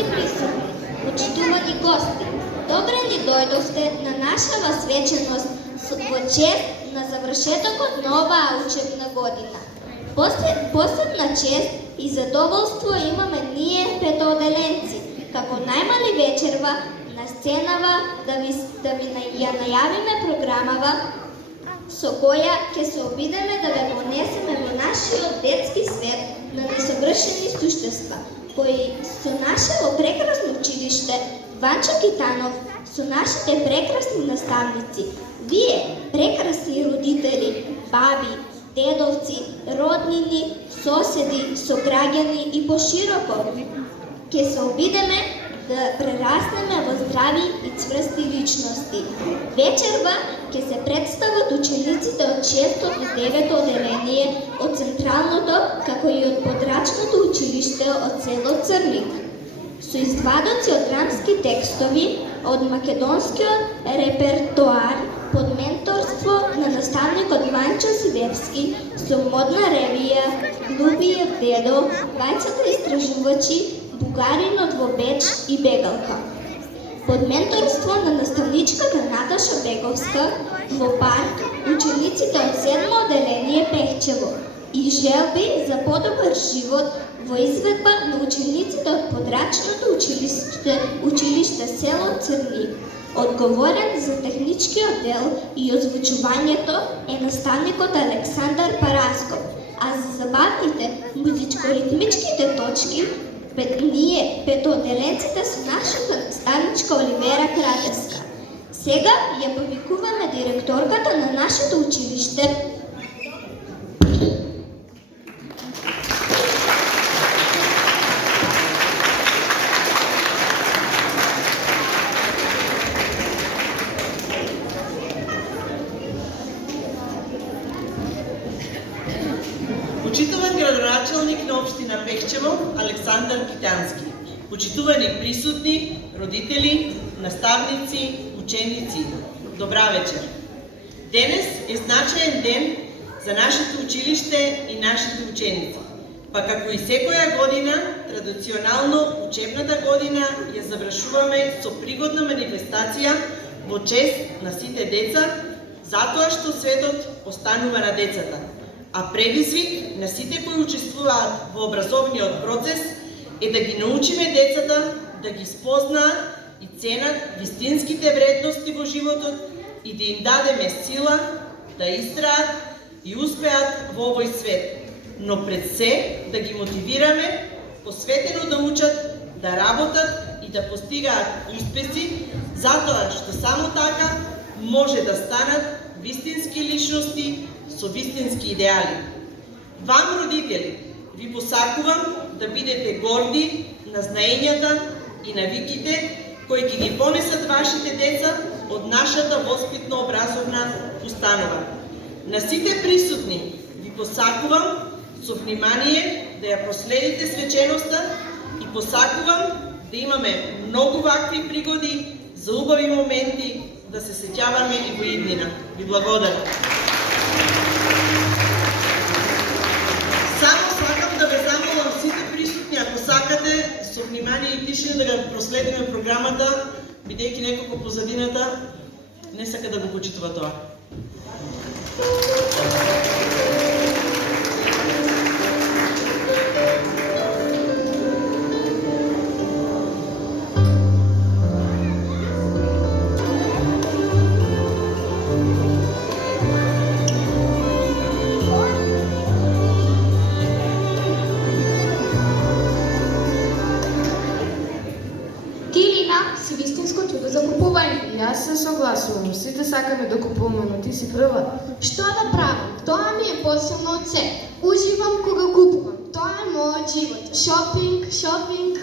Почитувани присутни, почитувани гости, добре ни дојдовте на нашава свеченост во чест на завршетокот на оваа учебна година. Посебна чест и задоволство имаме ние петооделенци, како најмали вечерва на сценава да ви ја најавиме програмава со која ќе се обидеме да ве понесеме во нашиот детски свет на несовршени суштества, кои со нашето прекрасно училиште Ванчо Китанов, со нашите прекрасни наставници, вие, прекрасни родители, баби, дедовци, роднини, соседи, сограѓани и пошироко, ќе се обидеме да прераснеме во здрави и цврсти личности. Вечерва ќе се представат учениците од 6-то и 9-то оделение од Централното, како и од подрачното училиште од село Црник, со извадоци од драмски текстови од македонскиот репертоар под менторство на наставникот Ванчо Сидевски, со модна ревија, Любиев дедо, двајцата истражувачи, Бугаринот во Беч и Бегалка. Под менторство на наставничката Наташа Беговска во парк учениците од 7-мо оделение Пехчево и желби за подобар живот во изведба на учениците од подрачното училиште село Црник. Одговорен за техничкиот дел и озвучувањето е наставникот Александар Парасков, а за забавните музичко-ритмичките точки ние петооделенците со нашата наставничка Оливера Кратевска. Сега ја повикуваме директорката на нашето училиште. Почитуван градоначалник на општина Пехчево Александар Китански, почитувани присутни, родители, наставници, ученици, добра вечер. Денес е значаен ден за нашето училиште и нашите ученици. Па како и секоја година, традиционално учебната година ја завршуваме со пригодна манифестација во чест на сите деца, затоа што светот останува на децата. А предизвик на сите кои учествуваат во образовниот процес е да ги научиме децата да ги спознаат и ценат вистинските вредности во животот и да им дадеме сила да истраат и успеат во овој свет, но пред се да ги мотивираме посветено да учат, да работат и да постигаат успеси, затоа што само така може да станат вистински личности со вистински идеали. Вам, родители, ви посакувам да бидете горди на знаењата и навиките кои ќе ги понесат вашите деца од нашата воспитно-образовна установа. На сите присутни ви посакувам со внимание да ја проследите свеченоста и посакувам да имаме многу вакви пригоди за убави моменти да се сеќаваме и во иднина. Ви благодарам. Само сакам да ве замолам сите присутни, ако сакате, со внимание и тишина да го проследиме програмата, бидејќи некако позадината не сака да го почитува тоа. Јас се согласувам, сите сакаме да купуваме, но ти си прва. Што да правам? Тоа ми е посилно од се. Уживам кога купувам. Тоа е мојот живот. Шопинг.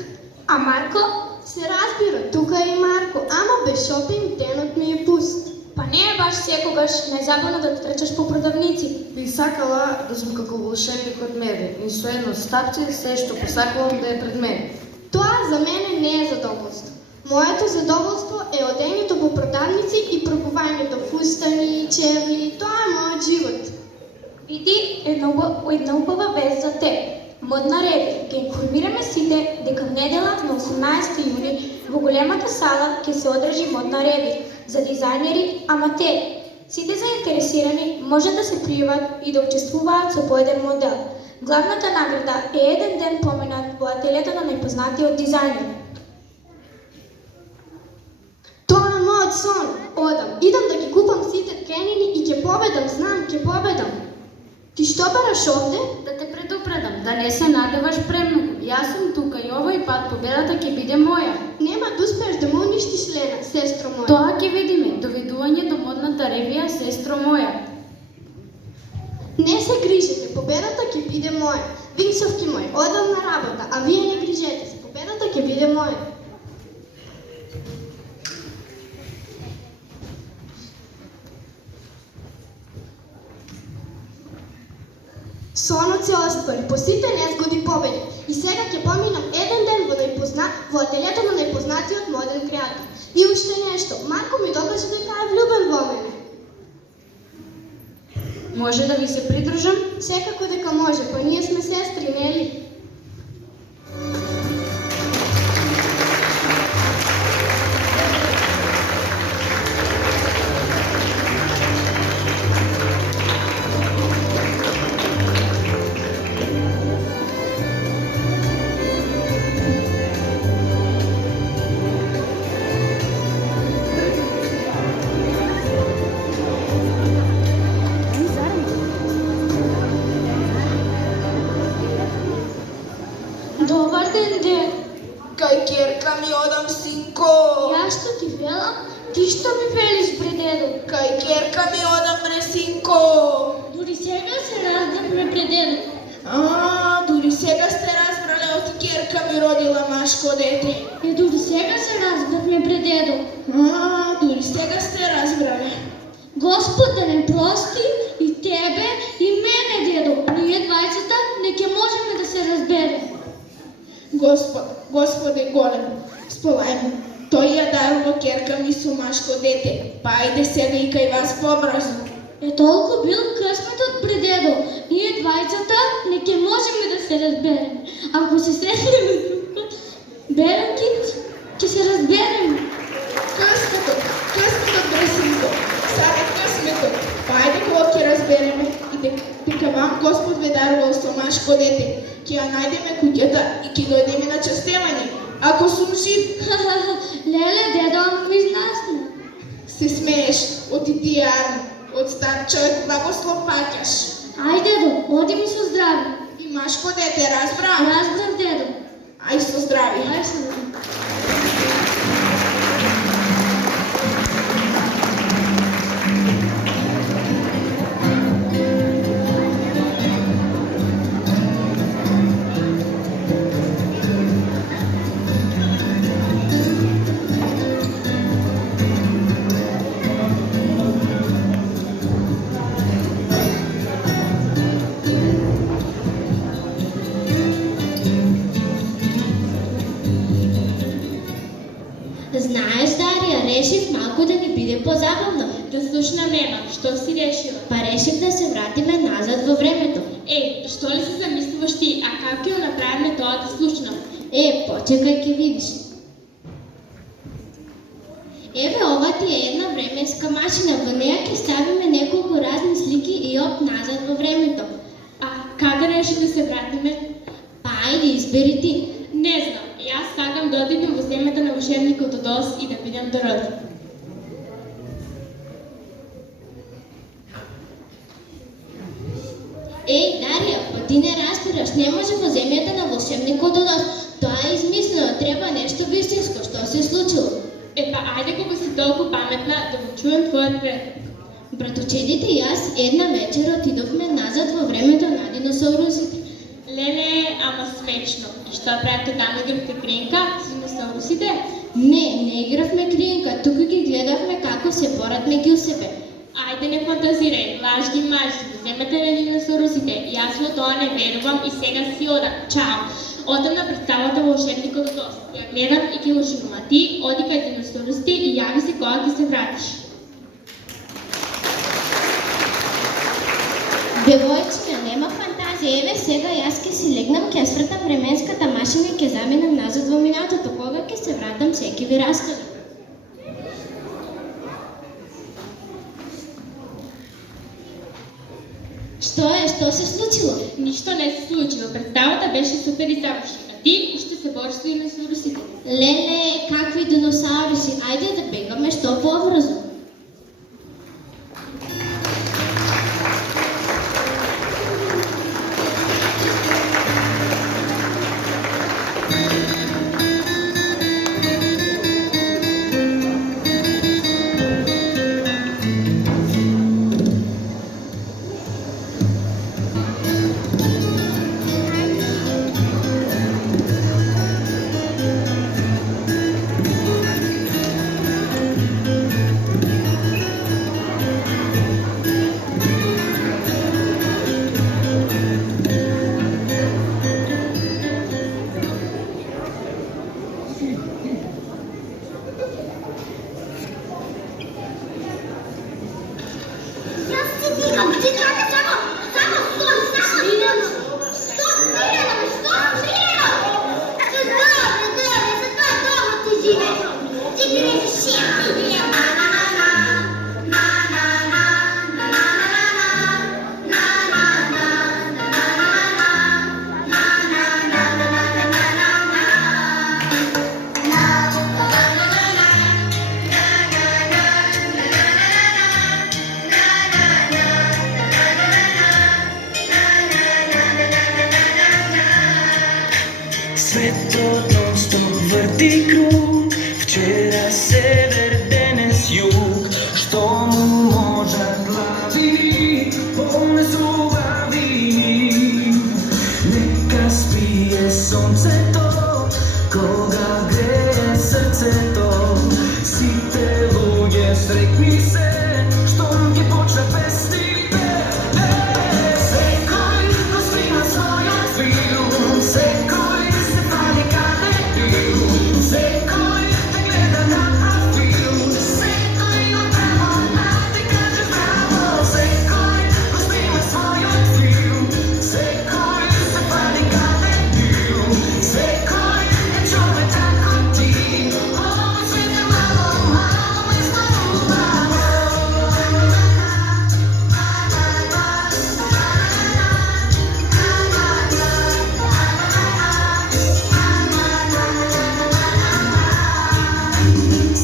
А Марко? Се разбира, тука е и Марко. Ама без шопинг денот ми е пуст. Па не е баш секогаш најзабавно да трчаш по продавници. Би сакала да сум како волшебникот Меде, ни со едно стапче се што посакувам да е пред мене. Тоа за мене не е задоволство. Моето задоволство е одењето по продавници и пробувањето фустани, черви. Тоа е мојот живот. Види една убава вест за теб. Модна ревија. Ќе информираме сите дека недела на 18 јуни во големата сала ќе се одржи модна ревија за дизајнери аматери. Сите заинтересирани може да се пријават и да учествуваат со по еден модел. Главната награда е еден ден поменат во ателието на најпознатиот дизајнер. Тоа е мојот сон. Одам, идам да ги купам сите ткенини и ќе победам, знам, ќе победам. Ти што бараш овде? Да те предупредам, да не се надеваш премногу. Јас сум тука и овој пат победата ќе биде моја. Нема да успееш да ме уништиш, Лена, сестро моја. Тоа ќе видиме. Довидување до модната ревија, сестро моја. Не се грижете, победата ќе биде моја. Винксовки мој, одам на работа, а вие не грижете се, победата ќе биде моја. Сонот се оствари, по сите незгоди победи. И сега ќе поминам еден ден во ателието на најпознатиот моден креатор. И уште нешто, Марко ми докаже дека е влюбен во мене. Може да ви се придружам? Секако дека може, па ние сме сестри, нели? Добар ден, дед. Кај ќерка ми одам, синко. Јас што ти велам, ти што ми велиш, бре дедо? Кај ќерка ми одам, бре, синко. Дури сега се раздавме, бре дедо. Дури сега сте разбрале од ќерка ми родила машко дете. И дури сега се раздавме, бре дедо. Дури сега сте разбрале. Господ да не прости и тебе и мене, дедо. Ние двајцата не ќе можеме да се разбереме. Господ е голем, сполајмо. Тој ја дарува ќерка ми со машко дете, па ајде сега и кај вас побрзо. Е толку бил късметот, бре дедо. Ние двајцата не ќе можеме да се разбереме. Ако се сретнеме друг пат, берам ќе се разбереме. Късметот, бре, синко. Сега късметот. Па ајде кога ќе разбереме и дека вам Господ ве дарувал со машко дете, ќе ја најдеме куќата и ќе дојдеме на частевање. Ако сум жив, Леле, дедо, ми знасна. се смееш, оти ти арно, од стар човек благослов паќаш. Ај, дедо, оди ми со здраве. И машко дете, разбра? Разбрав, дедо. Ај со здрави. Ај со здраве. Знаеш, Дарија, решив малку да ни биде позабавно. Да слушнам, Ема, што си решила? Па решив да се вратиме назад во времето. Што ли се замислуваш ти, а како ќе го направиме тоа да слушнам? Почекај ќе видиш. Еве, ова ти е една временска машина. Во неја ќе ставиме неколку разни слики и оп назад во времето. А каде реши да се вратиме? Па ајде, избери ти. Не знам, јас сакам да одидам во земјата на волшебникот од Оз и да бидам Дороти. Дарија, па ти не разбираш, не може во земјата на волшебникот од Оз. Тоа е измислено, треба нешто вистинско. Што се случило? Па ајде кога си толку паметна да го чуем твојот предлог. Братовчедите и јас една вечер отидовме назад во времето на диносаурусите. Леле, ама смешно. И што правите таму, игравте кринка с диносаурусите? Не игравме кринка, туку ги гледавме како се борат меѓу себе. Ајде не фантазирај, лаж ги маж, земете на диносаурусите. Јас во тоа не верувам и сега си одам. Чао! Одам на представата волшебникот од Оз. Ја гледам и ќе го шумам. Ти оди кај диносаурусите и јави се кога ќе се вратиш. Девојчиња, нема фантазија. Еве сега јас ќе си легнам, ќе свртам временската машина и ќе заминам назад во минатото, кога ќе се вратам секи ви расходи. Што се случило? Ништо не се случило. Представата беше супер и заврши. А ти уште се бориш со диносаурусите. Леле, какви диносауруси? Ајде да бегаме што побрзо. Светот нон-стоп върти круг, вчера север, денес юг. Што му можат глави, понесува вини. Нека спие сонцето, кога грее сърцето. Сите луѓе срекни се, щом ги почна песните. Секој го снима својот филм, секој се пали каде бил, секој те гледа на профил, секој отправо да ти каже браво. Секој го снима својот филм, секој се пали каде бил, секој е човек како ти. Овој свет е мало, мало измарувано.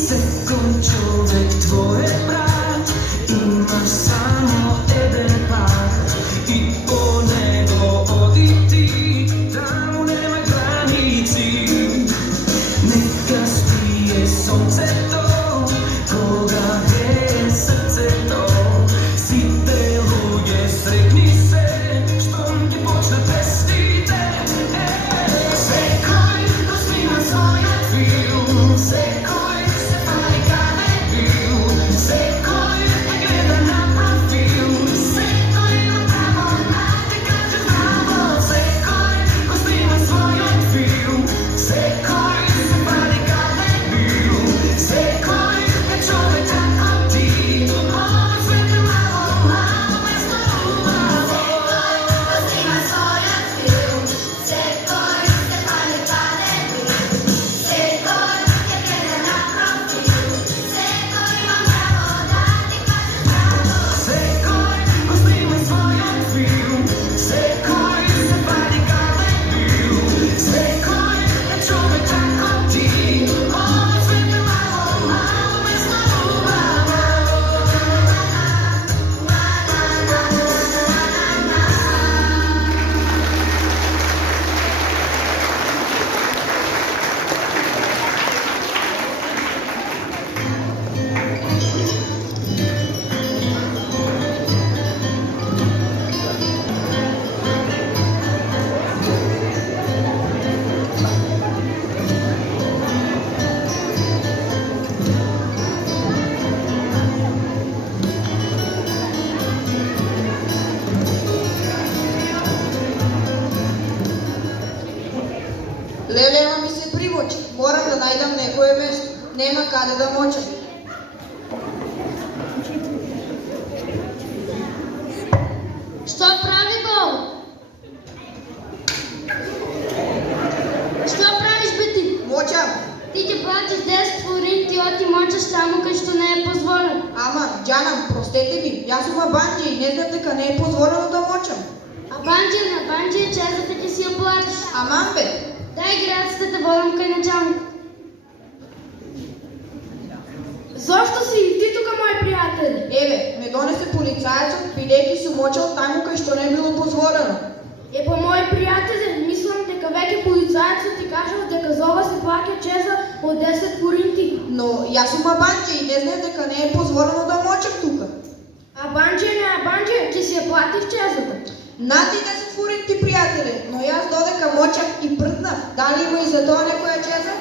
Секој човек твој е брат, имаш само еден пат и по него оди ти, таму нема граници. Нека спие сонцето, кога грее срцето. Сите луѓе срекни се, щом ги почна песните. Секој го снима својот филм, секој се пали каде бил, секој те гледа на профил, секој отправо да ти каже браво. Секој го снима својот филм, секој се пали каде бил, секој е човек како ти. Овој свет е мало, мало измарувано. Секој го снима својот филм, секој се пали каде бил, секој те гледа на профил, секој има право да ти каже браво. Секој го снима својот филм, секој се пали каде бил, секој е човек како ти. Овој свет е мало, мало измарувано. Леле, ама ми се привучи. Морам да најдам некое место. Нема каде да мочам. Што прави го? кај што не е позволено. Ама, Джанам, простете ми, јас сум банџи и не знам дека не е позволено да мочам. А банџи на банџи чезата ќе си ја платиш. Аман бе, Дај граците те водам кај началник. Зошто си и ти тука, мој пријател? еве, ме донесе полицајецот, бидејќи сум мочал таму кај што не било позволено. По мој пријател, мислам дека веќе полицајецот ти кажал дека за ова се плаќа чеза од 10 форинти. Но јас сум банџи и не знам дека не е позволено да мочам тука. А банџи не а банџи, ќе си ја платиш чезата. Над 10 форинти, пријателе, но јас додека мочах и прднав. Дали има и за тоа некоја чеза?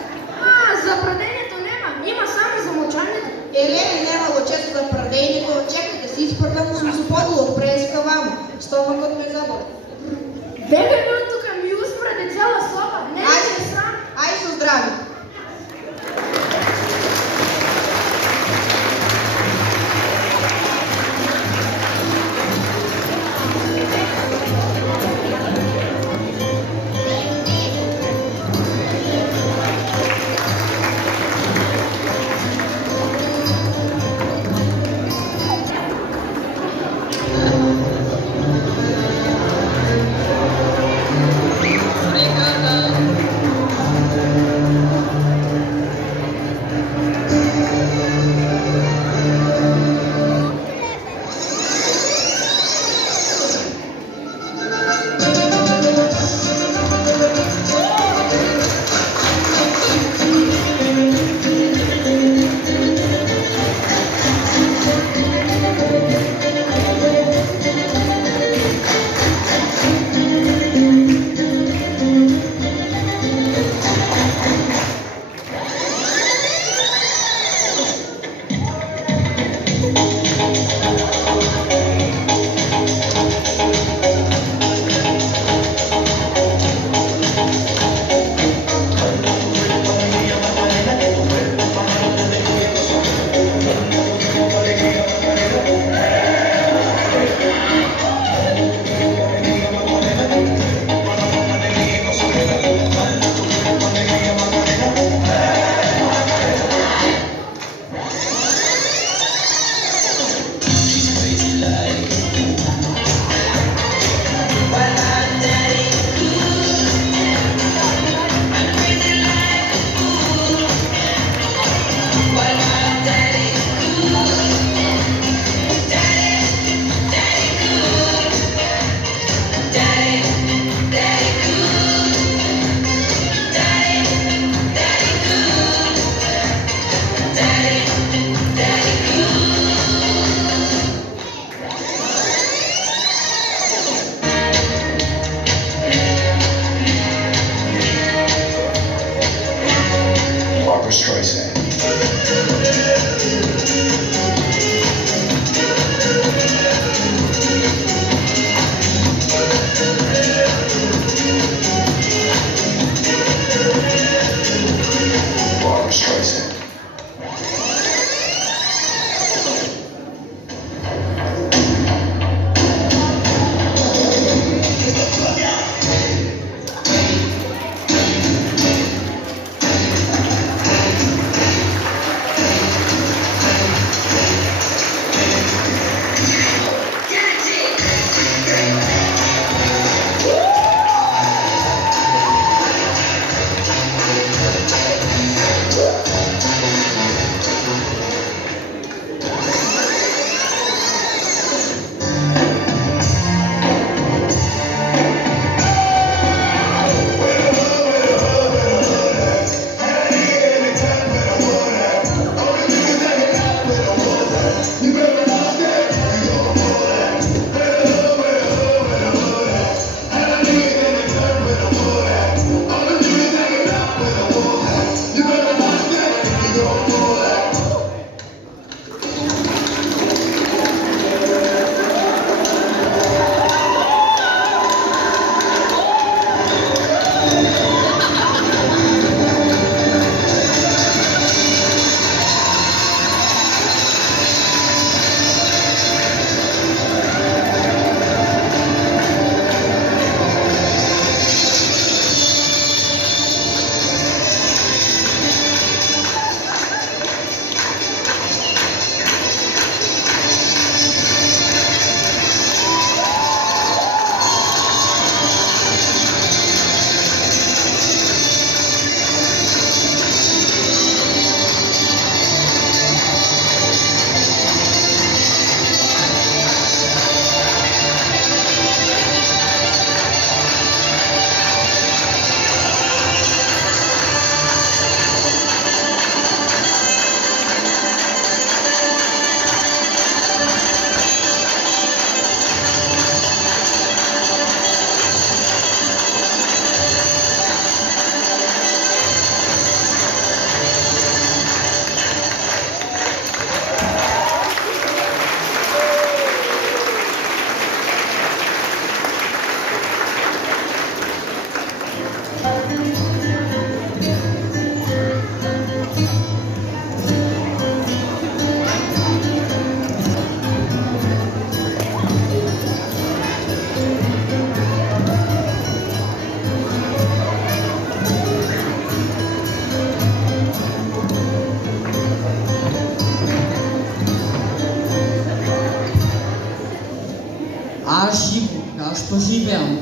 За прадењето нема, има само за мочањето. Еле, немало чеза за прадењето, чекајте се испрдам, сум се подло од преескавамо. Стомакот ме заболи. Бега ми од тука, ми успреде цела соба, не Ајде, е срам. ајде со здрави.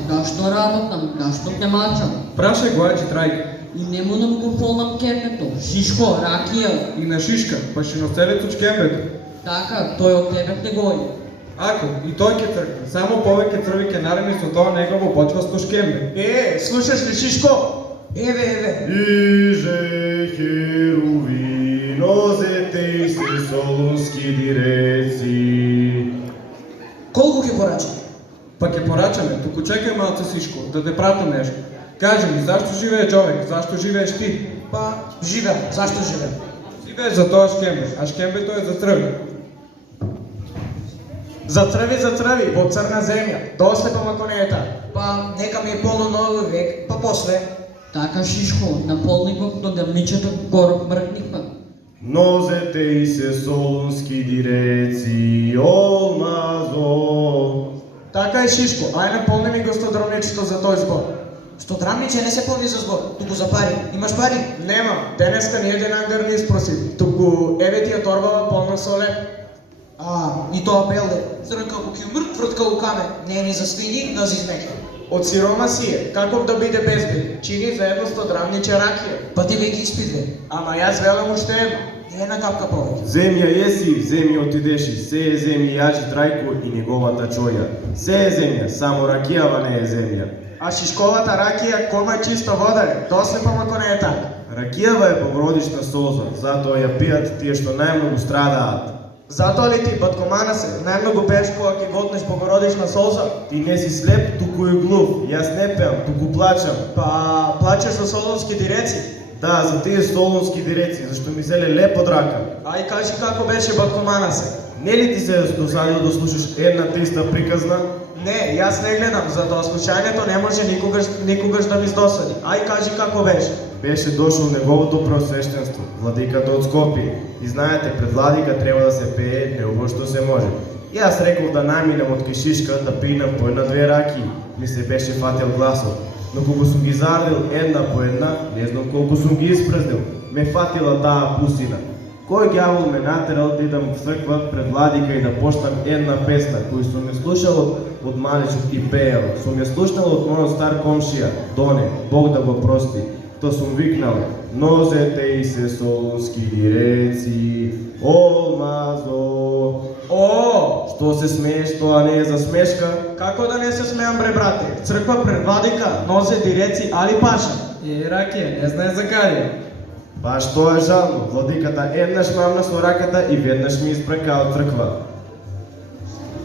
кашто работам, кашто ќе мачам. Прашај го Аџи Трајка. И не му го полнам кернето. Шишко, ракија. И на шишка, па ще носелец од шкембето. Така, тој од тебе те гои. Ако, и тој ќе цркне. Само повеќе црви ќе нареми со тоа негово почвасто шкембе. Слушаш ли Шишко? Еве. Иже херуви, нозете и се солунски диреци. Колку ќе порача? Па ќе порачаме, туку чекај малце Сишко, да те пратам нешто. Кажи ми, зашто живее човек, зашто живееш ти? Па, живеам. Зашто живеам? Живееш за тоа шкембе, а шкембето е за црви. За црви, во црна земја. Дослепам ако не е така. Па, нека ми е полно нови век, па после. Така, Шишко, наполни го до дъвничето, кораб мръкнихме. Нозете и се солунски диреци, олмазо. Така е, Шишко, ај наполни ми го стодрамничето за тој збор. Стодрамниче не се полни за збор, туку за пари. Имаш пари? Немам, денеска ни еден ангар не изпроси, туку еве ти ја торбава полна со леп. И тоа белде, зрн како кјумр, тврд како камен, не е ни за свини, но за измеки. Од сирома си е, каков да биде безбед, чини за едно стодрамниче ракија. Па ти веќе испитве. Ама јас велам уште едно, и една капка повеќе. Земја еси, земја отидеши, се е земја Аџи Трајко и неговата чоја. Се е земја, само ракијава не е земја. А шишковата ракија кома е чиста вода е, дослепам ако не е така. Ракијава е погородична соза, затоа ја пијат тие што најмногу страдаат. Затоа ли ти, баткомана се, најмногу пееш кога ќе готнеш погородична солза? Ти не си слеп, туку и глув. Јас не пеам, туку плачам. Па, плачеш за солунски диреци? Да, за тие солунски диреци, зашто ми зеле леп од рака. Ај кажи како беше баткомана се. Не ли ти се досадило да слушаш една триста приказна? Не, јас не гледам, затоа слушањето не може никогаш да ми здосади. Ај кажи како беше. Беше дошол неговото преосвещенство, владиката од Скопје. И знаете, пред владика треба да се пее неубаво што се може. И јас реков да наминам од Кишишка да пинам по една-две раки. Ми се беше фател гласот. Но кога сум ги зардил една по една, не знам колку сум ги испразнил. Ме фатила таа пусина. Кој ѓавол ме натерал да идам в црква пред владика и да почнам една песна, кој сум ја слушал од малечок и пеел. Сум ја слушнал од мојот стар комшија, Доне, Бог да го прости. То сум викнал, нозете и се солунски диреци, олмазо. Што се смееш, тоа не е за смешка? Како да не се смеам бре брате? Црква пред владика, нозе диреци, али паша. Ракија, не знае за каде. Баш тоа е жално, владиката еднаш мамна со раката и веднаш ми испрека од црква.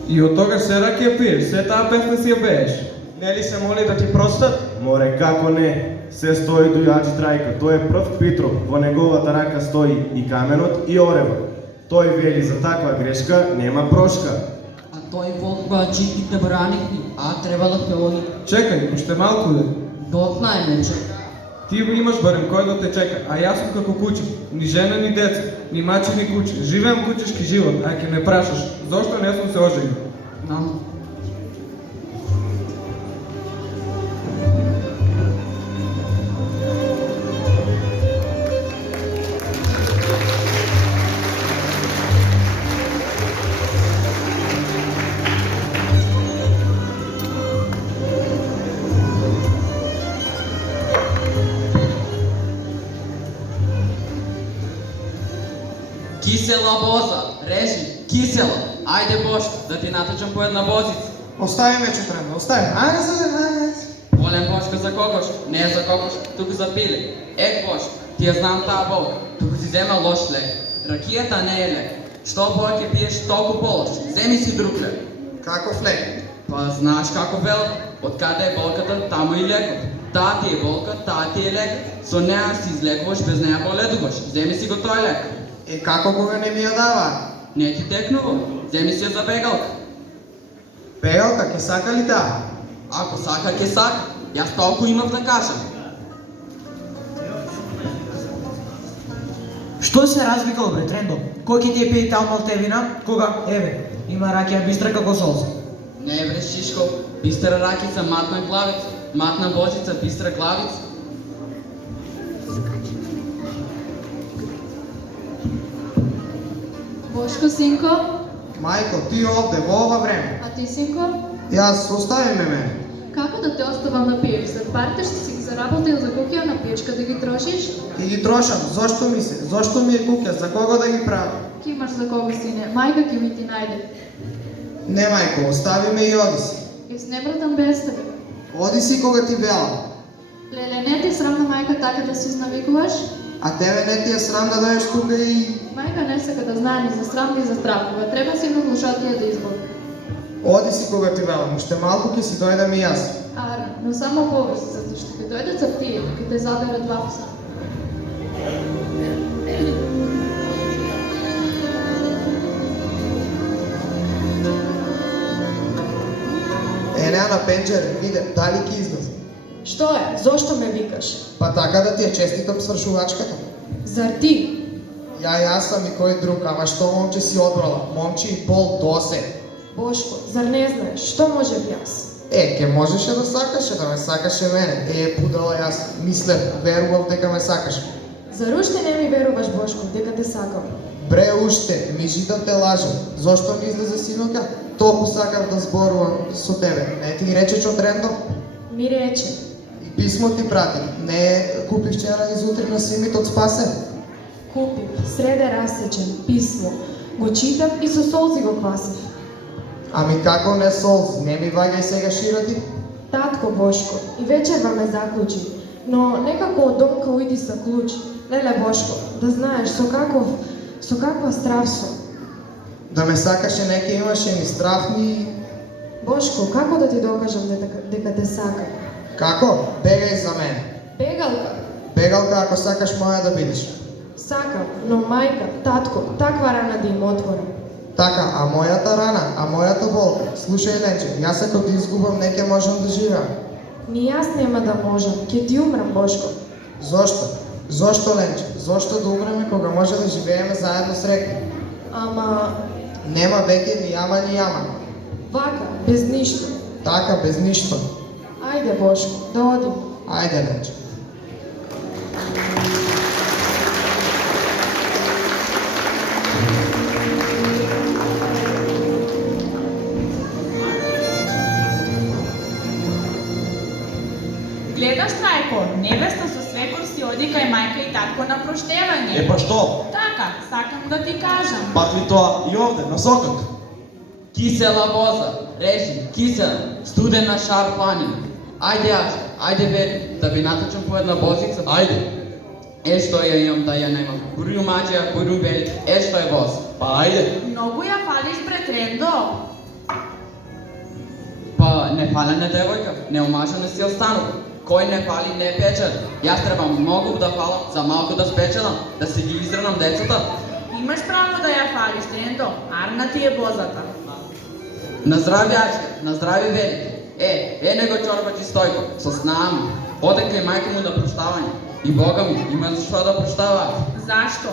И од тогаш се ракија пиеш, се таа песна си ја бееш. Нели се моли да ти простат? Море, како не? Се стои до Аџи Трајко, тој е прв Питров, во неговата рака стои и каменот и оревот. Тој вели за таква грешка нема прошка. А тој волк читите бранихни, а треба да пеони. Чекај, уште малку де. Дотна е мече. Ти го имаш барем кој да те чека, а јас сум како куче, ни жена ни деца, ни мачи ни куче. Живеам кучешки живот, а ќе ме прашаш, зошто не сум се оженил? Знам. Кисела боза, режи, кисела. Ајде Бошко, да ти натачам по една бозица. Остави ме, Чутране, остави. Ајде. Волен Бошко за кокош, не е за кокош, туку за пиле. Бошко, ти ја знам таа болка, туку си зема лош лек. Ракијата не е лек. Што повеќе пиеш, толку полош. Земи си друг лек. Каков лек? Па знаеш како велат, од каде е болката, таму и лекот. Таа ти е болка, таа ти е лекот. Со неа си излекуваш, без неа боледуваш. Земи си го тој лек. Како кога не ми ја дава? Не ти текнува, земи си ја за бегалка. Бегалка, ке сака ли таа? Ако сака, ке сака. Јас толку имав да кажам. Што се развикал бре, Трендо? Кој ќе ти е пие таа малтевина? Кога? Еве, има ракија бистра како солза. Не бре, Шишко, бистра ракица, матна главица, матна бозица, бистра главица. Бошко, синко, Мајко, ти овде, во ова време. а ти, синко? Јас остави ме мене. Како Како да те оставам да пиеш? За парите што си ги заработил за куќа на печка да ги трошиш? И ги трошам, зошто ми се? Зошто ми е куќа? За кого да ги правам? Ки имаш за кого, сине? Мајка ќе ми ти најде. Не, мајко, остави ме и оди си. Јас не братам без тебе. Оди си кога ти велам. Леле, не ти е срам на мајка така да се изнавикуваш? А тебе не ти е срам да дојдеш тука и... Мајка не сака да знае ни за срам, ни за страхове. Треба си на глушатија да избори. Оди си кога ти велам, уште малку ќе си дојдам и јас. Ара, но само повеќе, затоа што ќе дојде цртија, ќе те задере два пса. Енеа на пенџере, виде, дали ќе излезе? Што е? Зошто ме викаш? Па така да ти е честитам свршувачката. Зар ти? Јас сам и кој друг, ама што момче си одбрала? Момче и пол досе. Бошко, зар не знаеш, што можев јас? Ке можеше да сакаше, да ме сакаше мене. Пудала јас, мислев, верував дека ме сакаш. Зар уште не ми веруваш, Бошко, дека те сакам? Бре, уште, мижите те лажам. Зошто ми излезе синоќа? Толку сакав да зборувам со тебе. Не ти рече Чотрендо? Ми рече. И писмо ти прати. Не купи вчера изутри на Симит од Спасе? Купив, среде расечен, писмо. Го читав и со солзи го квасив. Ами како не солзи? Не ми вагај сега широти? Татко, Бошко, и вечерва ме заклучи. Но некако од домка ујди со клуч. Леле, Бошко, да знаеш со каква страв сум. Да ме сакаше неке имаше ни страв ни... Бошко, како да ти докажам дека те сакам? Како? Бегај за мене. Бегалка. Бегалка ако сакаш моја да бидеш. Сакам, но мајка, татко, таква рана да им отворам. Така, а мојата рана, а мојата болка. Слушај, Ленче, јас ако ти изгубам, не ќе можам да живеам. Ни јас нема да можам, ќе ти умрам, Бошко. Зошто? Зошто, Ленче? Зошто да умреме кога може да живееме заедно среќни? Ама... Нема веќе ни јама ни јама. Вака, без ништо. Така, без ништо. Ајде, Бошко, да одим. Ајде, Ленче. Гледаш, Трајко, невеста со свекор си оди кај мајка и татко на проштевање. Па што? Така, сакам да ти кажам. Пак ли тоа и овде, на сокак? Кисела воза, режи, кисела, студена шар планина. Ајде јас, ајде бери, да ви натачам по една возица. Ајде. Што ја имам да ја немам. Бурю маđа, бурю велик, што е воз. Па ајде. Многу ја фалиш, брат Рендо. Па не фалена девојка, неомажена си останува. Кој не фали, не печели. Јас треба многу да фалам, за малку да спечелам, да си ги изранам децата. Имаш право да ја фалиш, Рендо. Арна ти е возата. На здравје, Ачке, на здравје, велики. Него чорбачи Стојко, со снами. Оде кај мајка му на проштавање. И Бога ми, има за што да проштава. Зашто?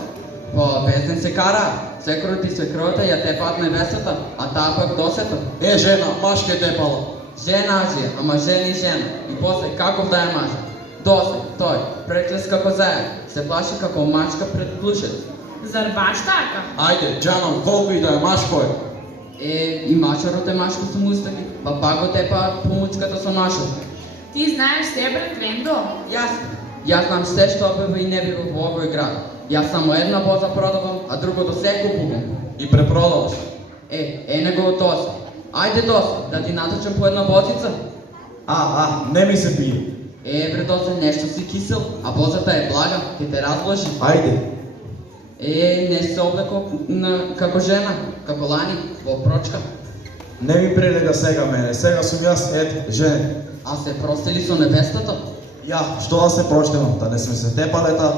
Па, без ден се кара. Свекрот и свекровата ја тепаат невестата, а таа пак досета. Жена, маш ке тепала. Жена Азија, ама жени жена. И после, каков да ја мажа? Досе, тој, преклес како заед, се плаши како мачка пред клушец. Зар баш така? Ајде, Джанов, колку и да е машко е. И мачарот е машко со мустаки, па пак го тепаат по муцката со нашот. Ти знаеш се, брат Рендо? Јас знам се што бива и не бива во овој град. Јас само една воза продавам, а другото се купувам. И препродаваш. Него од Досе. Ајде Досе, да ти натачам по една возица. Не ми се пие. Бре Досе, нешто си кисел, а возата е блага, ќе те разблажи. Ајде. Не се облеко како жена, како лани, во прочка. Не ми прелега сега мене, сега сум јас, жене. А се простили со невестата? Што да се проштевам, да не сме се тепалета?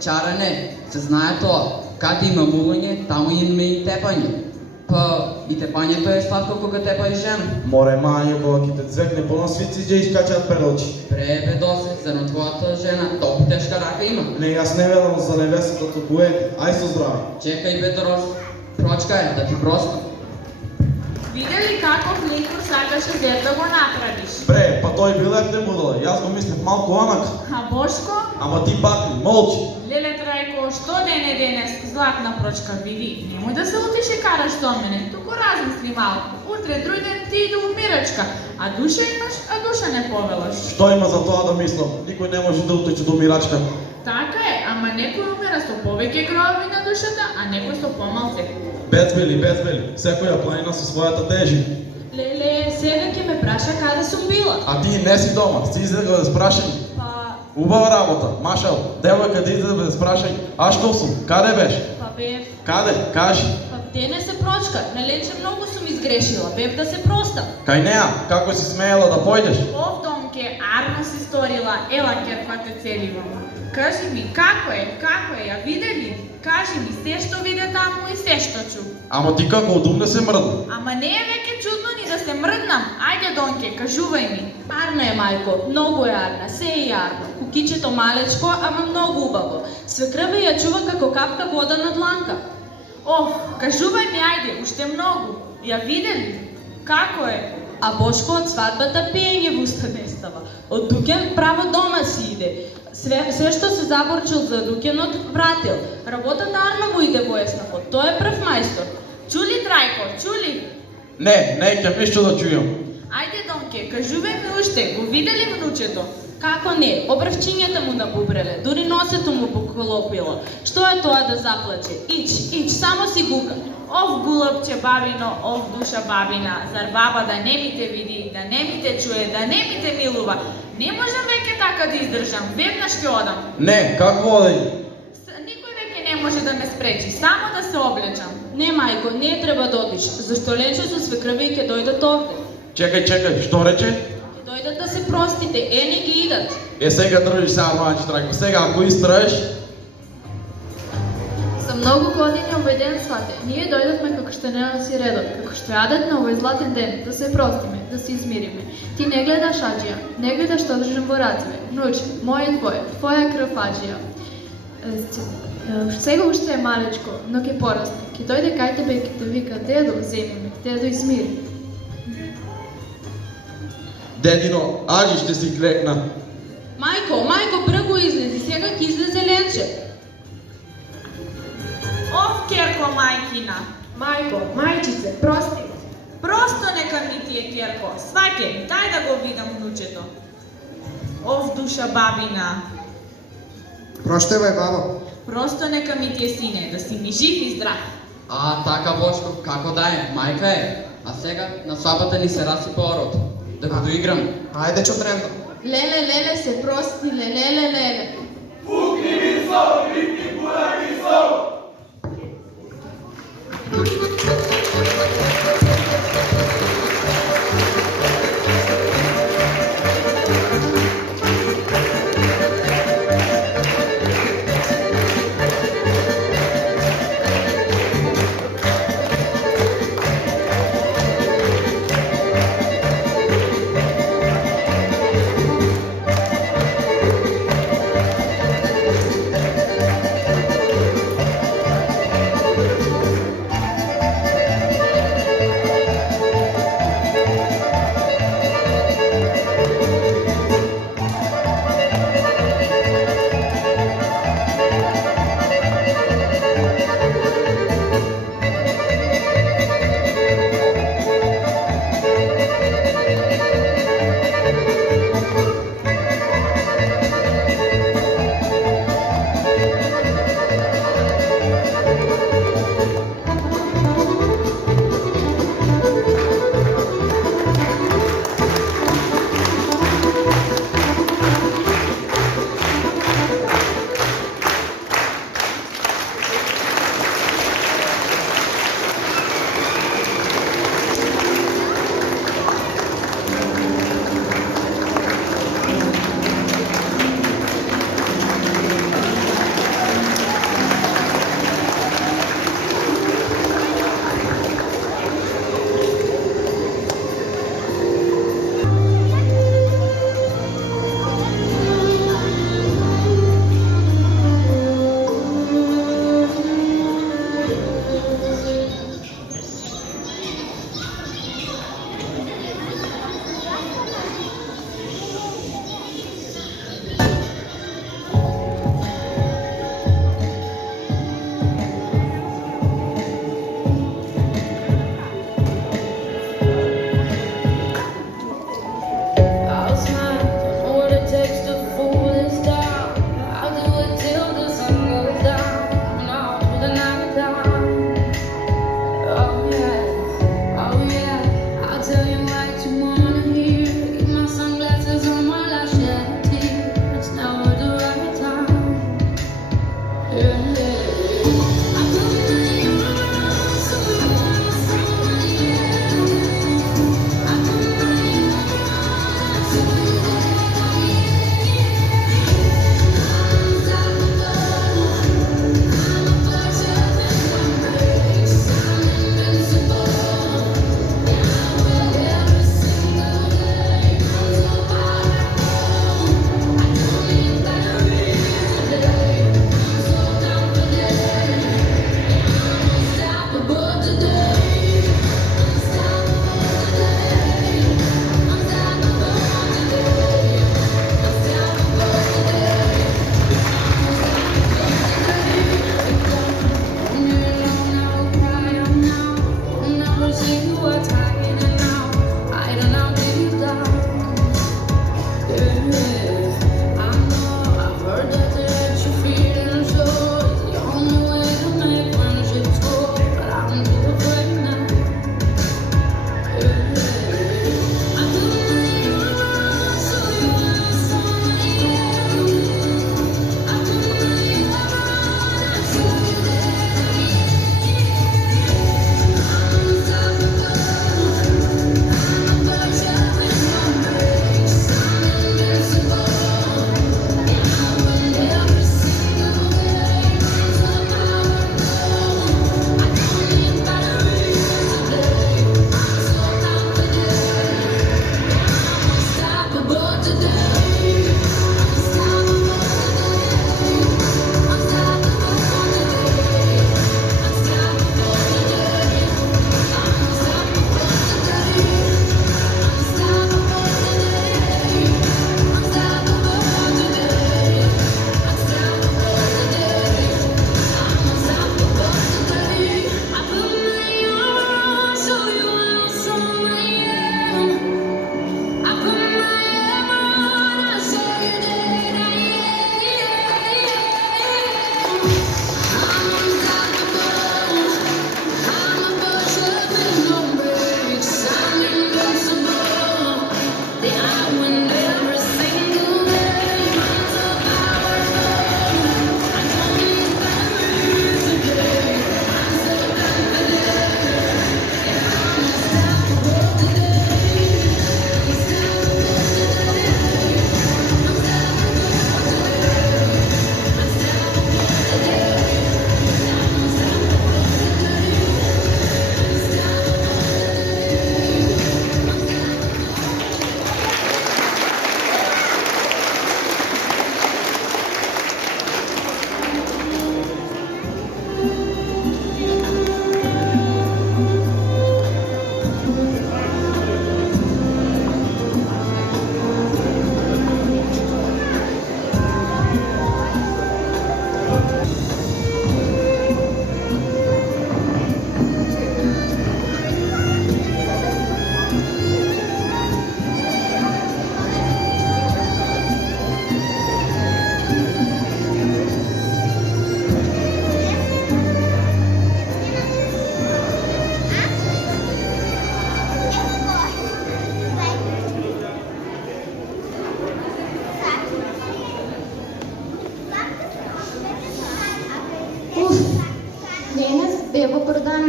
Чара не, се знае тоа. Каде има мулање, таму има и тепање. Па и тепањето е сладко кога тепа и жена. Море маје, кога ќе те цвекне по носвици, ќе искачат пред очи. Бе Досе, за на твојата жена, толку тешка рака има. Не, јас не велам за невестата туку ај со здраве. Чекај бе Дорос, прочка е, да ти простам. Виде ли каков линкор сакаше дед да го направиш? Бре, па тој бил епте будала, јас го мислев малку онак. А Бошко? Ама ти пак ли, молчи. Леле Трајко, што денес златна прочка види? Немој да се утиш и караш со мене, туку размисли малку. утре, друј ден ти иде умирачка, а душа имаш, а душа не повелаш. Што има за тоа да мислам? Никој не може да утече до мирачка. Така е, ама некој умира со повеќе гробови на душата, а некој со помалце. Безбели, секоја планина со својата тежи. Леле, сега ќе ме праша каде сум била. А ти не си дома, си излегла без прашање. Убава работа, Машал, девојка да иде без прашање. А што сум? Каде беше? Па бев, Каде? Кажи. па те не се прочка, налече многу сум изгрешила, бев да се простам. Кај неа, како си смеела да појдеш? Ов домке, арно си сторила, ела керква те целивам. Кажи ми, како е, ја виде ли? Кажи ми, се што виде таму и се што чу. Ама ти како одумне се мрдна. Ама не е веќе чудно ни да се мрднам. Ајде, Донке, кажувај ми. Арна е, мајко, многу е арна, се е арно. Кукичето малечко, ама многу убаво. Свекрва ја чува како капка вода на дланка. Оф, кажувај ми, ајде, уште многу. Ја виде ли? Како е? А Бошко од свадбата пиење в уста не става. Од Дуќан право дома си иде. Све што се заборчил за Дуќанот, вратил. Работата арно му иде во Еснахот, тој е прв мајстор. Чули, Трајко, чули? Не ќе ништо да чујам. Ајде, Донке, кажувај ми уште, го виде ли внучето? Како не, обрвчињата му набубреле, дури носето му поколопило. Што е тоа да заплаче? Ич, само си гука. Ов гулапче бабино, ов душа бабина, зар баба да не ми те види, да не ми те чуе, да не ми те милува? Не можам веќе така да издржам, веднаш ќе одам. Не, какво одење? Никој веќе не може да ме спречи, само да се облечам. Не, мајко, не треба да одиш, зашто лече со свекрви ќе дојдат овде. Чекај, што рече? Ќе дојдат да се простите, не ги идат. Сега држиш сега млади Трајко, сега ако истраеш, За многу години овој ден свате, ние дојдовме како што нема си редот, како што е адет на овој златен ден, да се простиме, да се измириме. Ти не гледаш Аџија, не гледаш што држам во рацеве. Внуче, мој и твоја крв Аџија. Сега уште е малечко, но ќе порасне. Ќе дојде кај тебе и ќе те вика, дедо, земи ме, дедо, измири. дедино, Аџи ще си клекна. Мајко, бргу излези, сега ќе излезе Ленче. Ов, керко мајкина. Мајко, мајчице, прости. Просто нека ми ти е керко. Сваке, дај да го видам внучето. Ов, душа бабина. Проштевај, бабо. Просто нека ми ти е сине, да си ми жив и здрав. А, така, Бошко, како да е, мајка е. А сега на свадбата ни се расипа орот. Да го доиграм. Ајде, чотренда. Леле, се прости, леле. Пукни ми со, рипни бураки со.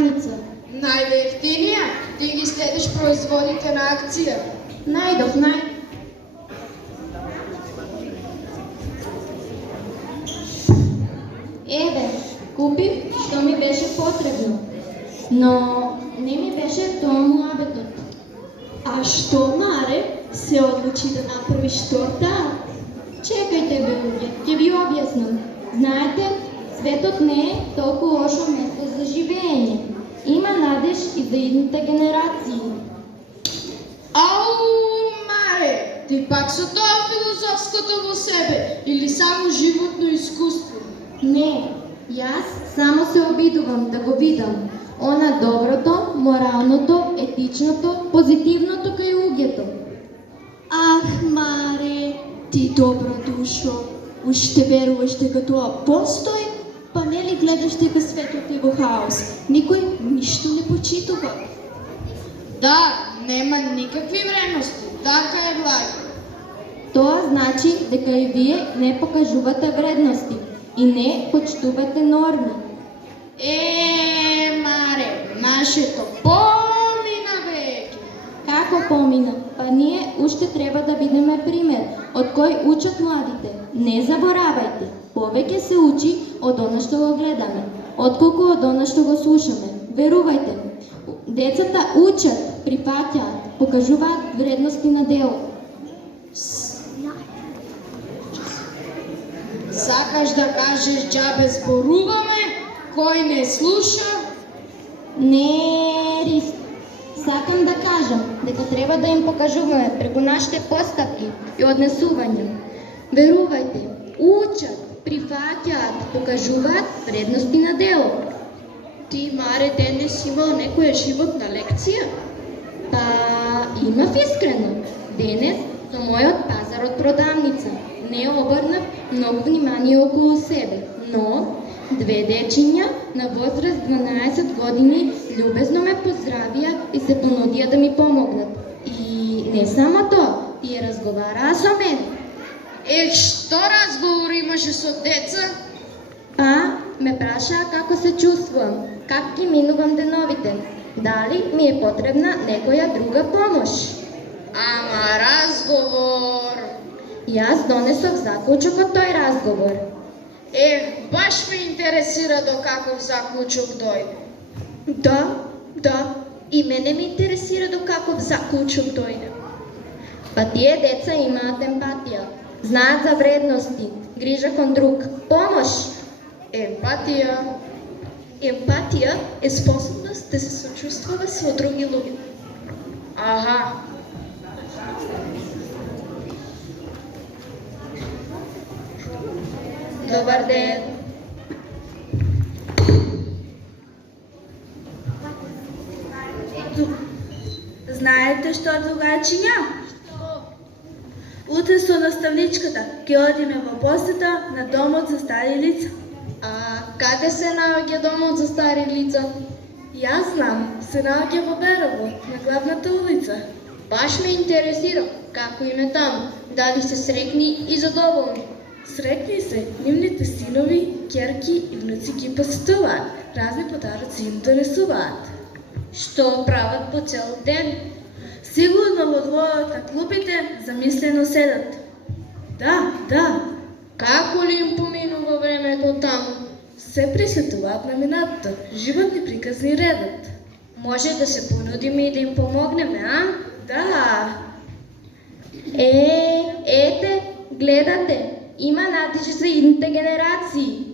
пrodavnica. Najjeftinija? Ti ги следиш производите на акция. Најдов. Еве, купив што ми беше потребно. Но не ми беше тоа муабетот. А што Маре се одлучи да направиш торта? Чекајте бе луѓе, ќе ви објаснам. Знаете, светот не е толку лошо место за живење. Има надеж и за идните генерации. Ау, Маре, ти пак со тоа филозофското во себе или само животно искуство? Не, јас само се обидувам да го видам. Она доброто, моралното, етичното, позитивното кај луѓето. Ах, Маре, ти добро душо, уште веруваш дека тоа постои, па нели гледаш дека светот е во хаос, никој ништо не почитува. Да, нема никакви вредности, така е влади. Тоа значи дека и вие не покажувате вредности и не почитувате норми. Маре, нашето помина веќе. Како помина? Па ние уште треба да бидеме пример од кој учат младите. Не заборавајте, повеќе се учи од она што го гледаме, отколку од она што го слушаме. Верувајте, децата учат, прифаќаат, покажуваат вредности на дело. Сакаш да кажеш џабе зборуваме, кој не слуша? Не, Рис. Сакам да кажам дека треба да им покажуваме преку нашите постапки и однесувања. Верувајте, учат, прифаќаат, покажуваат вредности на дело. Ти, Маре, денес имал некоја животна лекција? Па, имав искрено. Денес, со мојот пазар од продавница, не обрнав многу внимание околу себе, но две дечиња на возраст 12 години љубезно ме поздравија и се понудија да ми помогнат. И не само тоа, тие разговараа со мене. Што разговор имаше со деца? Па, ме прашаа како се чувствувам, как ги минувам деновите, дали ми е потребна некоја друга помош. Ама разговор... Јас донесов заклучок од тој разговор. Баш ме интересира до каков заклучок дојде. Да, и мене ме интересира до каков заклучок дојде. Па тие деца имаат емпатија, знаат за вредности, грижа кон друг, помош. Емпатија е способност да се сочувствува со други луѓе. Аха. Добар ден. Знаете што, другарчиња? Утре со наставничката ќе одиме во посета на домот за стари лица. А каде се наоѓа домот за стари лица? Јас знам, се наоѓа во Берово, на главната улица. Баш ме интересира, како им е таму, дали се срекни и задоволни? Срекни се, нивните синови, ќерки и внуци ги посетуваат, разни подароци им донесуваат. Што прават по цел ден? Сигурно во дворот на клубите замислено седат. Да. Како ли им поминува времето таму? Се присетуваат на минатото, животни приказни редат. Може да се понудиме и да им помогнеме, а? Да. Ете, гледате, има надеж за идните генерации.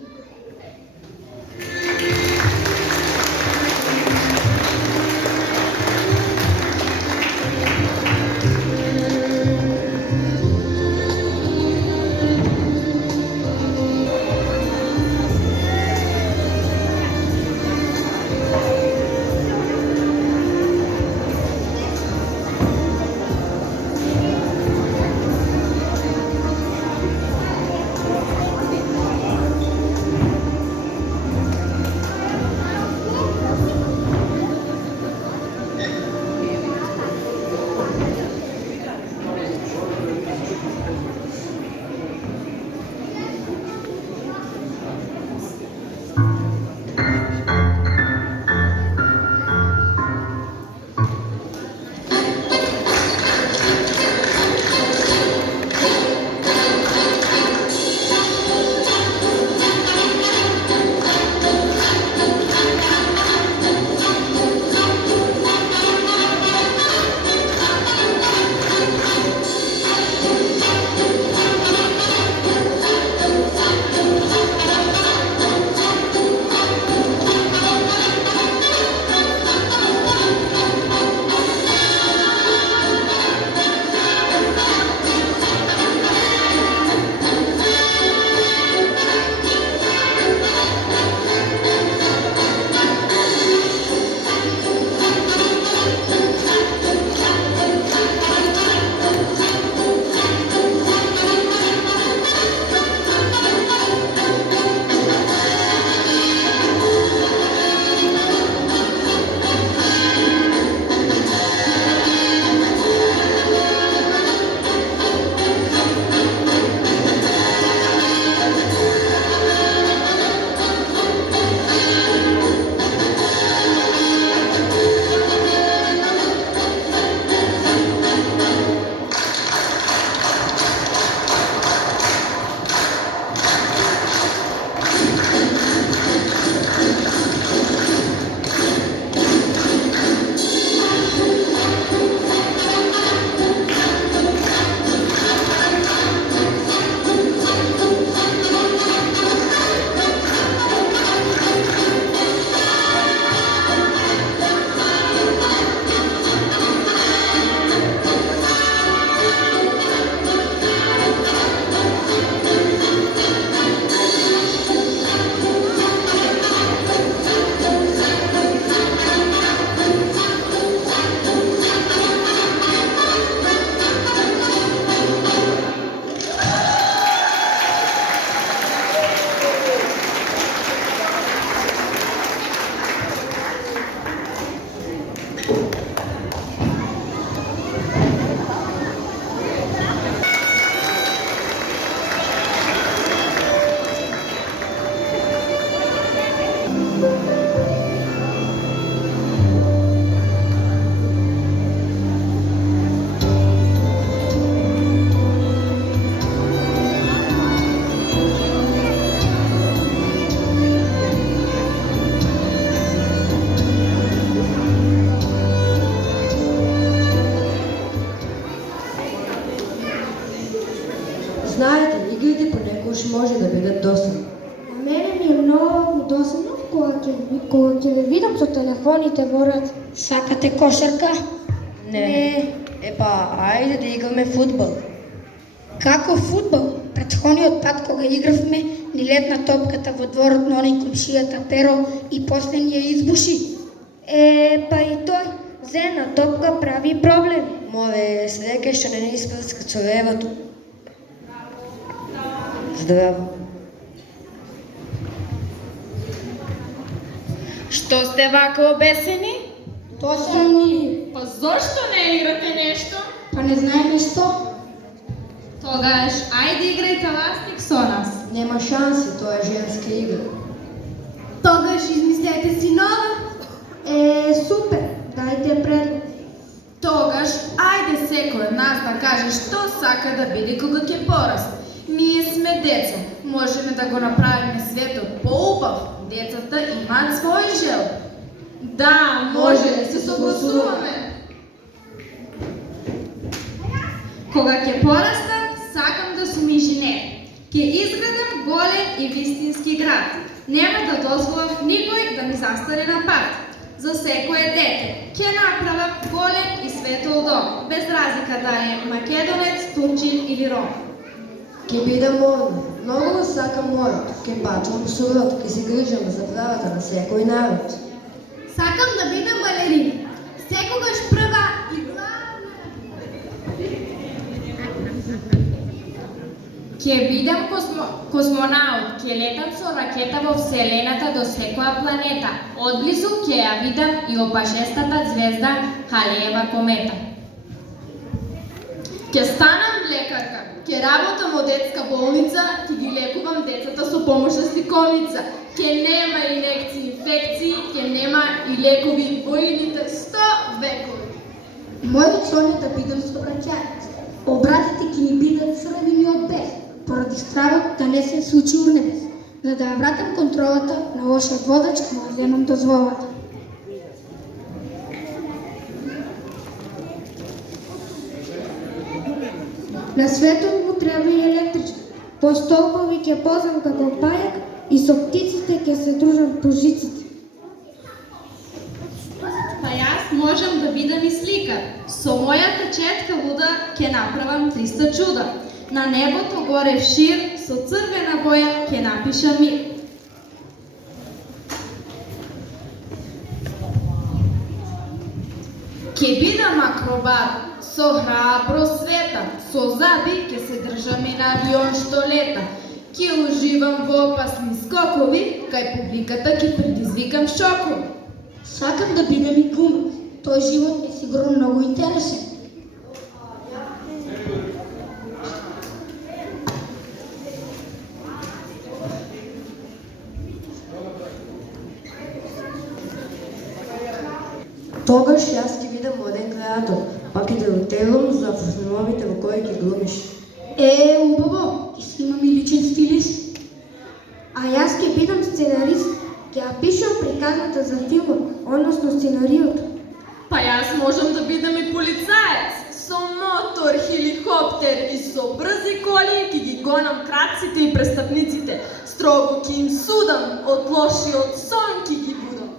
Знаете, игрите понекогаш може да бидат досадни. На мене ми е многу досадно кога ќе ве видам со телефоните во рат. Сакате кошарка? Не. Епа, ајде да играме фудбал. Како фудбал? Претходниот пат кога игравме, ни летна топката во дворот на оној комшијата Перо и после ни ја избуши. Па и тој, зена топка прави проблем. Море, среќа што не ни испрска цуревото. Здраво. Што сте вака обесени? Досадни. Па зошто не играте нешто? Па не знаеме што. Тогаш, ајде играјте ластик со нас. Нема шанси, тоа е женска игра. Тогаш измислете си нова. Супер, дајте предлог. Тогаш, ајде секој од нас да каже што сака да биде кога ќе порасне. Ние сме деца, можеме да го направиме светот поубав. Децата имаат свој жел. Да, може да се согласуваме. Кога ќе порастам, сакам да сум инженер. Ќе изградам голем и вистински град. Нема да дозволам никој да ми застане на пат. За секое дете ќе направам голем и светол дом, без разлика да е македонец, турчин или ром. Ќе бидам модна. Многу го сакам мојот. Ќе пачам со род, ќе се грижам за правата на секој народ. Сакам да бидам балерина. Секогаш прва и главна. Ќе бидам космонаут, ќе летам со ракета во Вселената до секоја планета. Одблизу ќе ја видам и опашестата звезда Халеева комета. Ќе станам лекарка, ќе работам во детска болница, ќе ги лекувам децата со помош на сликовница. Ќе нема инекции, инфекции, ќе нема и лекови во идните 100 векови. Мојот сон е да бидам сообраќаец. Обратите ќе ни бидат црвени од бес, поради стравот да не се случи урнебес. За да ја вратам контролата на лошиот водач, му земам дозволата. На светот му треба и електричар. По столпови ќе позам како пајак и со птиците ќе се дружам по жиците. Па јас можам да бидам и сликар. Со мојата четка луда ќе направам 300 чуда. На небото горе шир, со црвена боја ќе напишам мир. Ќе бидам акробат, со храбро света, со заби ќе се држам и на авион што лета. Ќе уживам во опасни скокови, кај публиката ќе предизвикам шокови. Сакам да бидам и гумат. Тој живот е сигурно многу интересен. Тогаш јас ќе бидам моден креатор, па ќе те утелам за филмовите во кои ќе глумиш. Убаво, ти си имам и личен стилист. А јас ќе бидам сценарист, ќе ја пишам приказната за филмот, односно сценариот. Па јас можам да бидам и полицаец, со мотор, хеликоптер и со брзи коли ќе ги гонам крадците и престапниците. Строго ќе им судам, од лошиот сон ќе ги будам.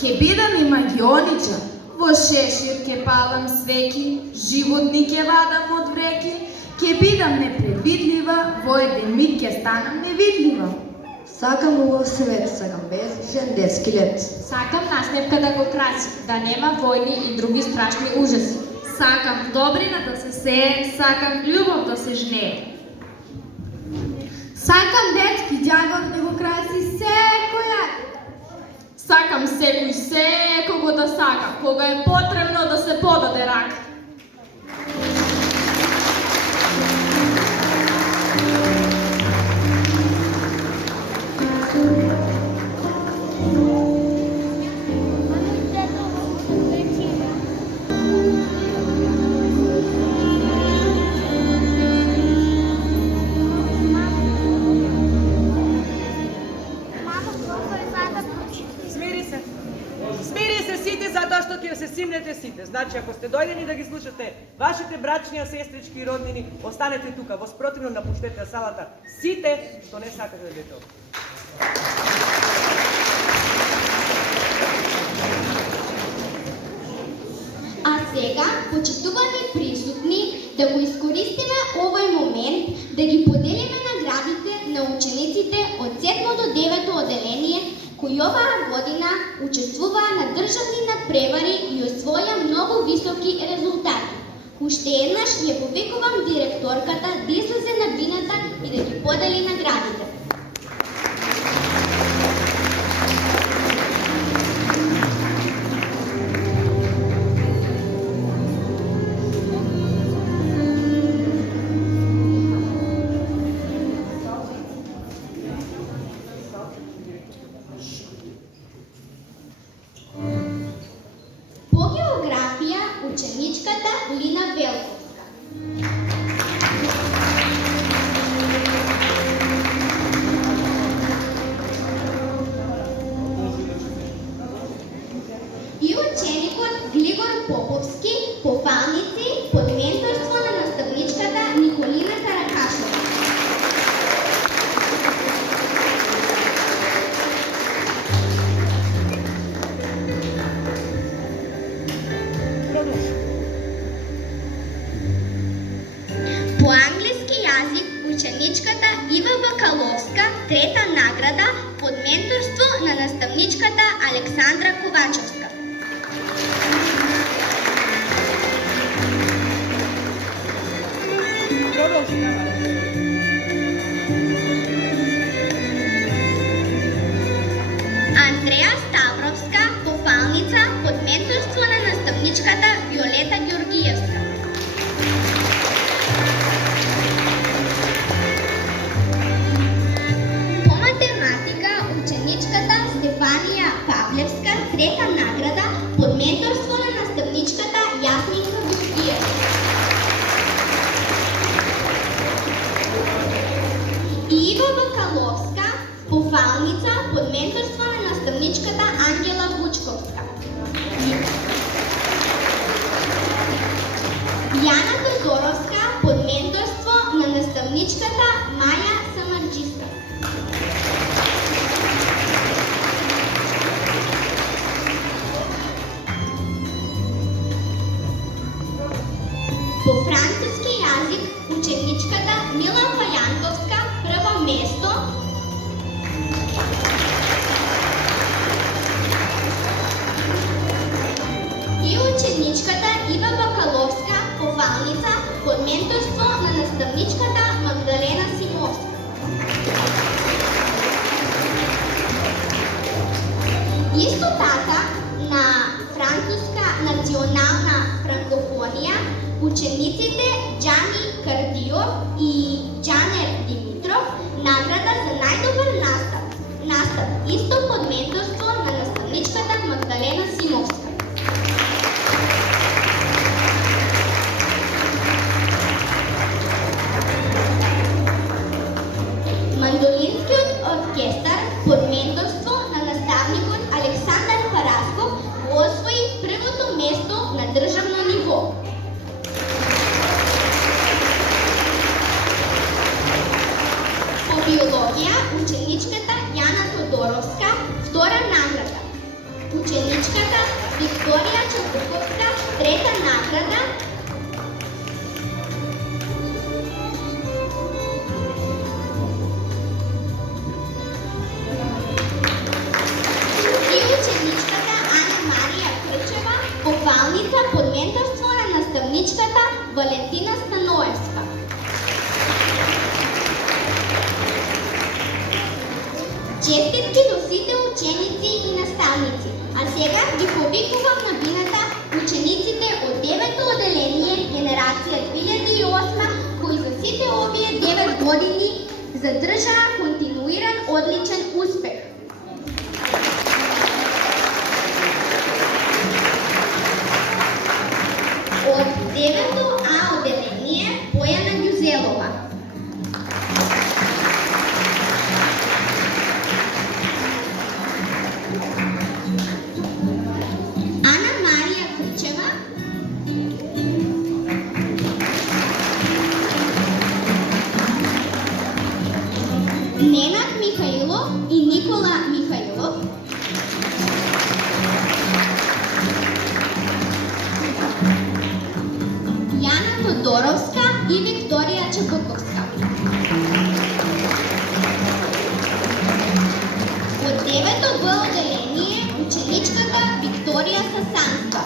Ќе бидам и магионичар, во шешир ќе палам свеки, животни ќе вадам од вреки, ќе бидам непредвидлива, во еден миг ќе станам невидлива. Сакам убав свет, сакам безбрижен детски лет. Сакам насневка да го краси, да нема војни и други страшни ужаси. Сакам добрина да се сее, сакам љубов да се жнее. Сакам детски џагор да го краси секоја. Сакам секој секого да сака, кога е потребно да се подаде рак. Смири се сите затоа што ќе се симнете сите. Значи ако сте дојдени да ги слушате вашите брачни, сестрички и роднини, останете тука, во спротивно напуштете салата сите што не сакате да бидете овде. А сега, почитувани присутни, да го искористиме овој момент да ги поделиме наградите на учениците од 7 до 9 одделение кои оваа година учествуваа на државни надпревари и освоја многу високи резултати. Уште еднаш ја повикувам директорката да излезе на бината и да ги подели наградите. По географија ученичката Лина Велковска. И ученикот Глигор Поповски по фалници под менторство на наставничката Николина Каракашова. По англиски јазик ученичката Ива Бакаловска, трета награда под менторство на наставничката Александра Ковачевска. Андреја Ставровска по фалница под менторство на наставничката Виолета Георгиевска. По математика ученичката Стефанија Павлевска, трета награда под менторство на наставничката Јасминка Бушкиевска. Ива Бакаловска по фалница под менторство на наставничката Ангела Вучковска. Јана Тодоровска под менторство на наставничката Маја Самарджиска. По француски јазик ученичката Мила Пајанковска, прво место. И ученичката Ива Бакаловска по фалница под менторство на наставничката Магдалена Симовска. Исто така на француска национална франкофонија учениците Джани Кардиов и Джанер Димитров награда за најдобар настав исто под менторство на наставничката Магдалена Симовска. Мандолинскиот оркестар под менторство на наставникот Александар Парасков го освои првото место на државно ниво. По биологија ученичката Јана Тодоровска, втора награда. Ученичката Викторија Чапуковска, трета награда. И ученичката Ана Марија Крчева по фалница под менторство на наставничката Валентина Станоевска. Честитки до сите ученици и наставници, а сега ги повикувам на бината учениците од 9-то одделение генерација 2008 кои за сите овие 9 години задржаа континуиран одличен успех. Од 9-то А одделение Бојана Ѓузелова. Ана Марија Крчева. Ненад Михайлов и Никола Михайлов. Яна Тодоровска и Виктория Чебуковска. От 9-то Б отделение ученичката Виктория Сасанска.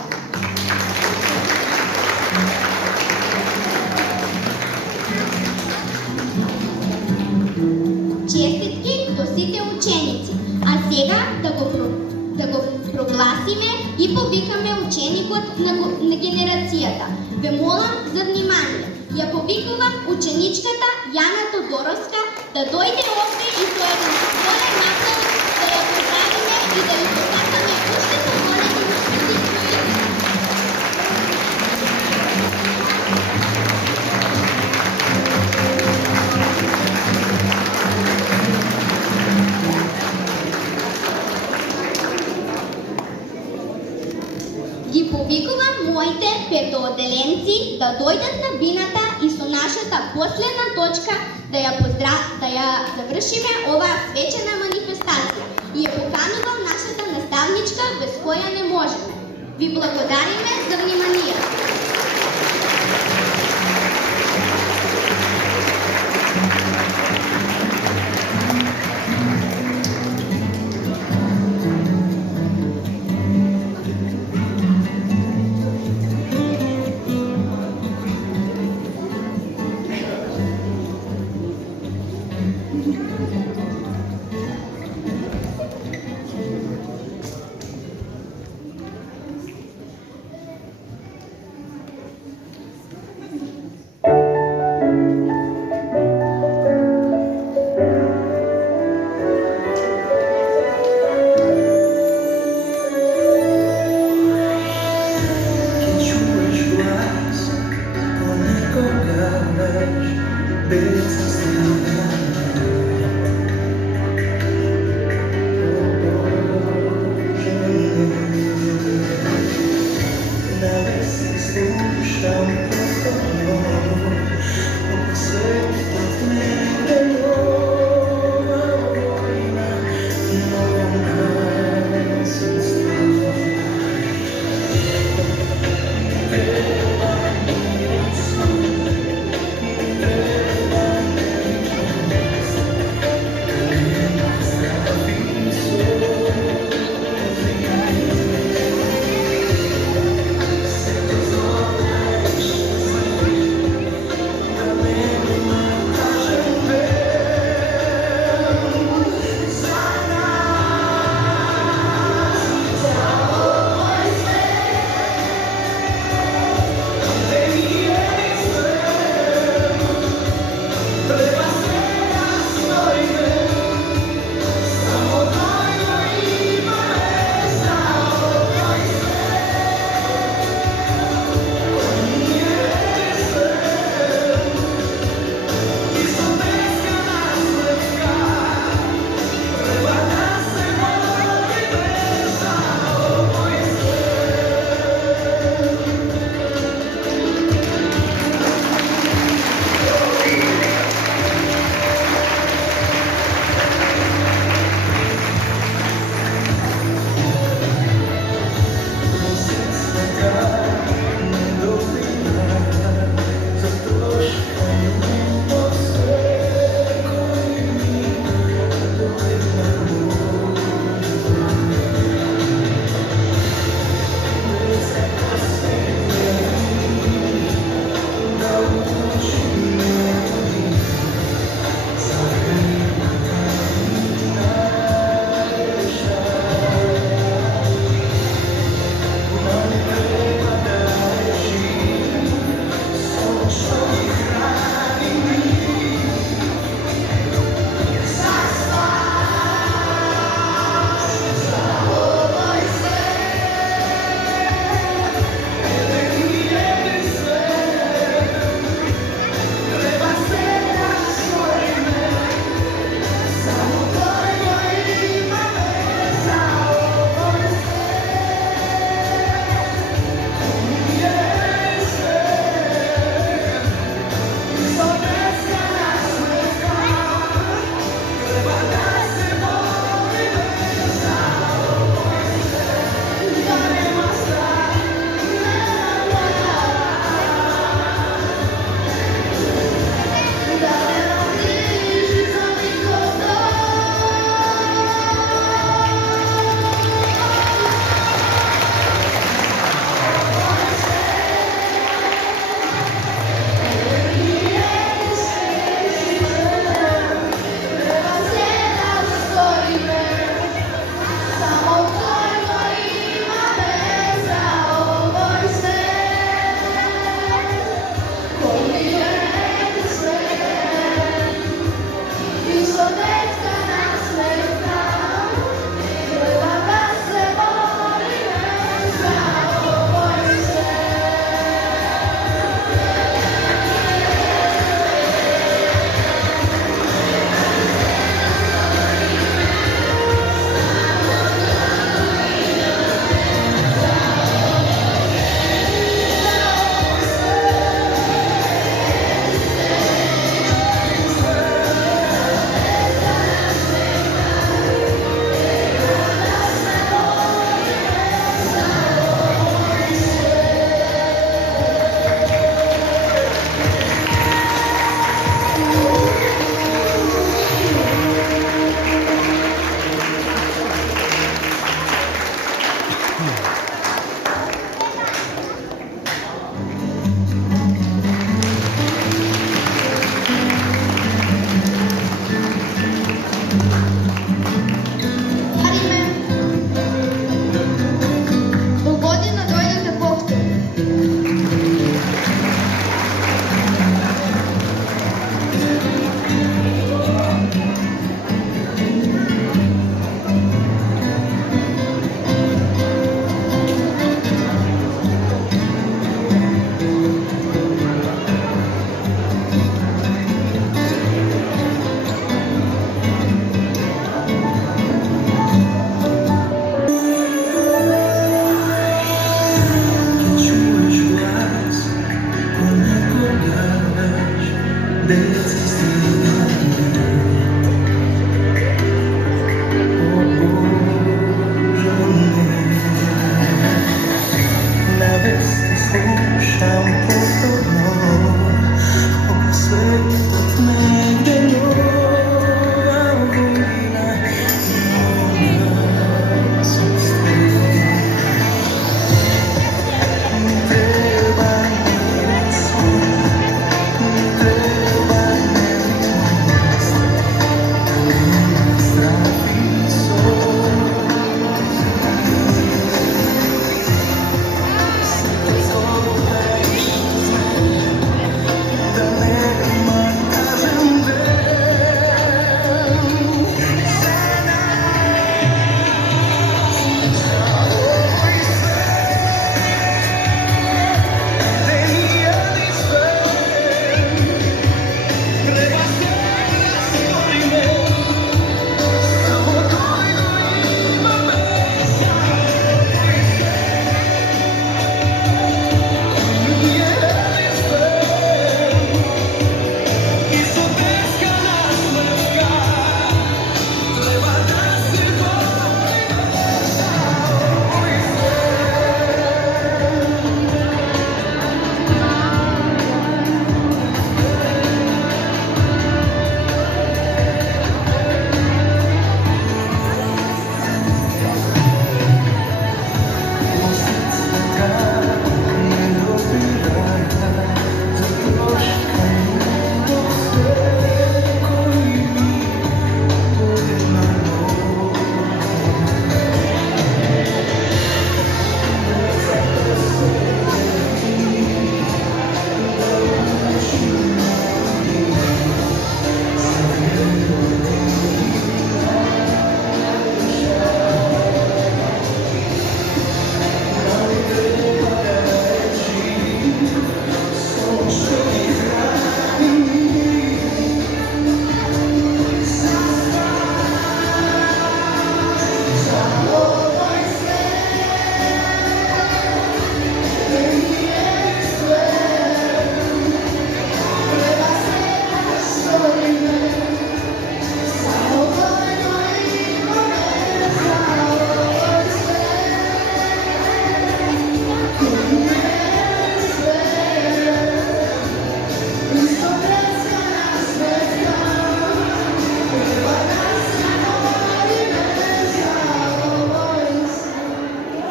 Честитки до сите ученици. А сега да го прогласиме и повикаме ученикот на генерацијата. Ве молам за внимание. Ја повикувам ученичката Јана Тодоровска да дојде овде и со еден голем аплауз да ја поздравиме и да ја посакаме уште поголеми успехи во игра. Ги повикувам моите петоотделенци да дојдат на бината и со нашата последна точка да ја завршиме оваа свечена манифестација. И ја поканувам нашата наставничка без која не можеме. Ви благодариме за вниманието. Business